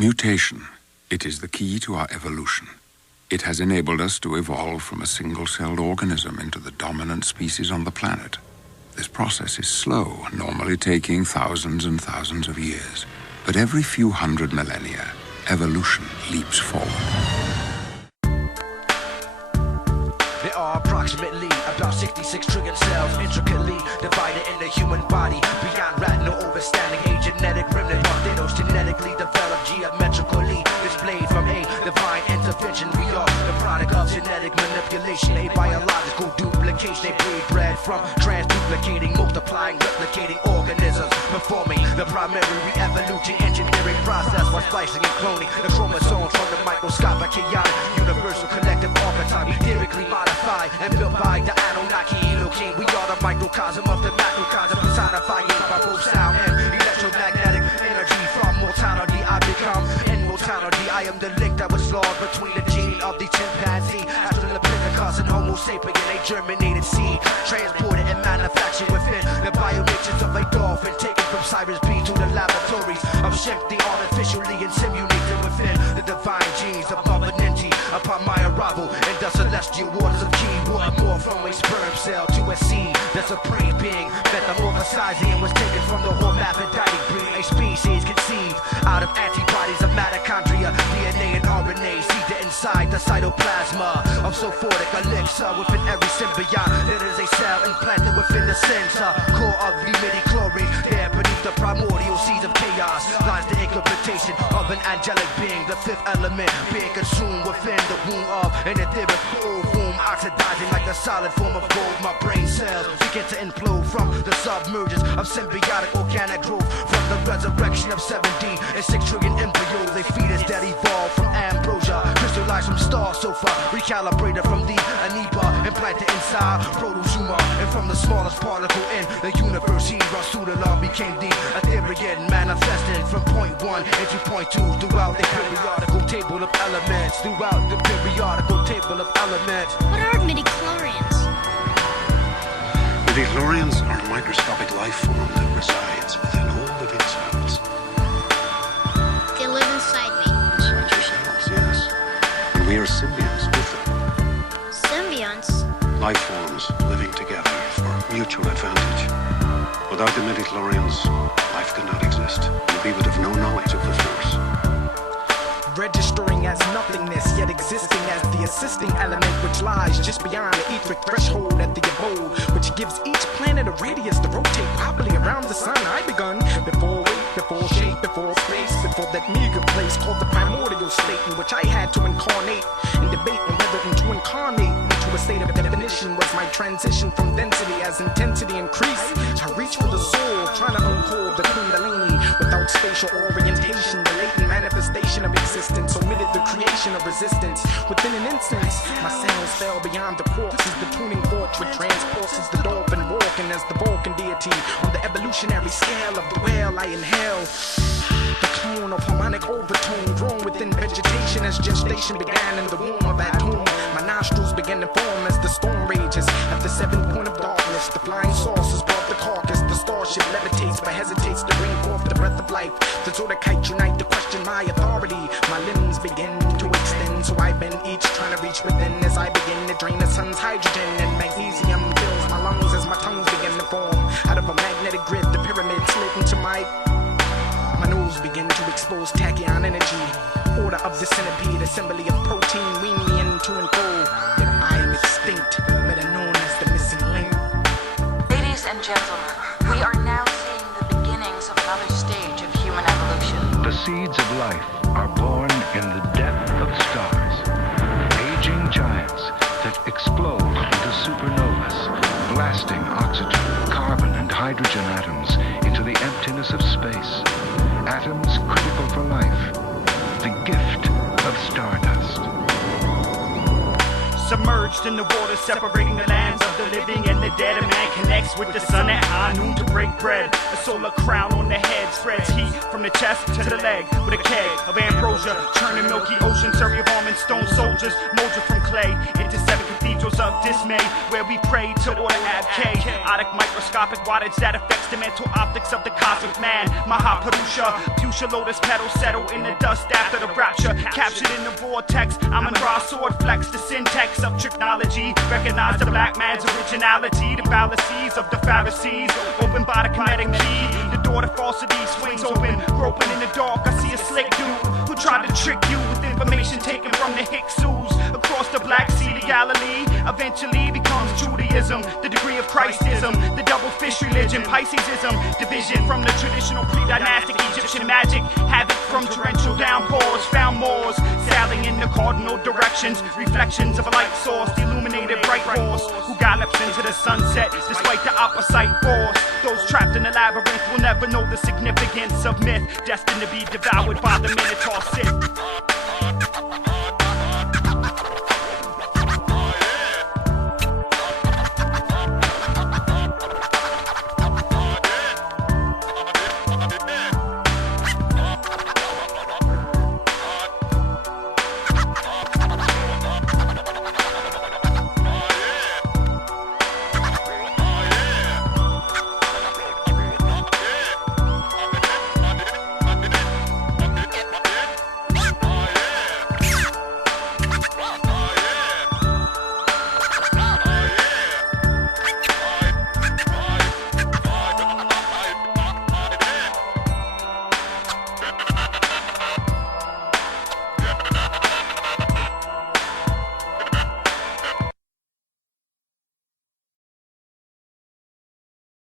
Mutation. It is the key to our evolution. It has enabled us to evolve from a single-celled organism into the dominant species on the planet. This process is slow, normally taking thousands and thousands of years. But every few hundred millennia, evolution leaps forward. There are approximately about 66 trillion cells intricately divided in the human body. Beyond retinal overstanding, a genetic remnant of theoros genetically developed geometrically displayed from a divine intervention. We are the product of genetic manipulation, a biological duplication, a bred from transduplicating, multiplying, replicating organisms, performing the primary re-evolution engineering process while splicing and cloning the chromosomes from the microscopic, chaotic, universal collective archetype, etherically modified and built by the Annunaki Elohim. We are the microcosm of the macrocosm, personifying by both sound and electromagnetic energy. From mortality I become immortality. I am the link that was lost between the gene of the chimpanzee, Australopithecus and Homo sapien, a germinated seed, transported and manufactured within the biomatrix of a dolphin, taken from Sirius B to the laboratories of Chimpanzee, artificially inseminated within the divine genes of Alaminti. Upon my arrival in the celestial waters of Key, water more from a sperm cell to a seed, the supreme being metamorphosizing was taken from the Hemorphidite breed, a species conceived out of antibodies of mitochondria, DNA and RNA, seeded inside the cytoplasma of sulfuric elixir within every symbiont. There is a cell implanted within the center core of the midi-chlorine. There beneath the primordial seeds of chaos lies the interpretation of an angelic being, the fifth element being consumed within the womb of an etherical womb, oxidizing like the solid form of gold. My brain cells begin to implode from the submergence of symbiotic organic growth, from the resurrection of 7D and 6 trillion embryos, a fetus that evolved from ambrosia, crystallized from star sulfur, recalibrated from the amoeba, implanted inside protozoa, and from the smallest particle in the universe, he Rasulullah became the Etherean, manifesting from point 1 into point 2 throughout the periodical table of elements. Throughout the periodical table of elements. What are midichlorians? Midichlorians are a microscopic life form that resides within all living cells. They live inside me. Inside your cells, yes. And we are symbionts with them. Symbionts? Life forms living together for mutual advantage. Without the midichlorians, life could not exist, and we would have no knowledge of the force. Registering as nothingness, yet existing as the assisting element which lies just beyond the etheric threshold at the abode, which gives each planet a radius to rotate properly around the sun. I begun before weight, before shape, before space, before that meager place called the primordial state, in which I had to incarnate and debate on whether to incarnate into a state of definition was my transition from density as intensity increased. I reach for the soul, trying to unfold the kundalini without spatial orientation, the latent manifestation of existence omitted the creation of resistance. Within an instant, my cells fell beyond the corpses, the tuning fork which transposes the dolphin walking as the Vulcan deity. On the evolutionary scale of the whale I inhale the clone of harmonic overtone grown within vegetation as gestation began in the womb of that tomb. My nostrils began to form as the storm rages at the seventh point of darkness. The flying saucers brought the carcass, the starship levitates but hesitates to bring forth the breath of life. The Zodiac unite to question my authority. My limbs begin to extend, so I bend each trying to reach within as I begin to drain the sun's hydrogen, and magnesium fills my lungs as my tongues begin to form. Out of a magnetic grid, the pyramid slid into my nose begin to expose tachyon energy. Order of the centipede, assembly of protein, wean me into and fold. That I am extinct, better known as the missing link. Ladies and gentlemen, we are now seeing the beginnings of another stage of human evolution. The seeds of life are born in the depth of stars. Aging giants that explode into supernovas, blasting oxygen, carbon, and hydrogen atoms into the emptiness of space. Atoms critical for life. The gift of stardust. Submerged in the water, separating the lands of the living and the dead. A man connects with the sun at high noon to break bread. A solar crown on the head spreads heat from the chest to the leg with a keg of ambrosia, churning milky ocean, survey of almond stone soldiers, molded from clay into 7 cathedrals. cathedrals of dismay, where we pray to order abk. Otic microscopic wattage that affects the mental optics of the cosmic man. Mahapurusha, fuchsia lotus petals settle in the dust after the rapture. Captured in the vortex, I'm in raw sword flex. The syntax of tricknology, recognize the black man's originality. The fallacies of the Pharisees, open by the kinetic key. The door to falsity swings open, groping in the dark. I see a slick dude who tried to trick you with information taken from the Hyksos across the Black Sea to Galilee. Eventually becomes Judaism, the degree of Christism, the double fish religion, Piscesism, division from the traditional pre-dynastic Egyptian magic, havoc from torrential downpours, found Moors sailing in the cardinal directions, reflections of a light source, the illuminated bright horse who gallops into the sunset despite the opposite force. Those trapped in the labyrinth will never know the significance of myth, destined to be devoured by the minute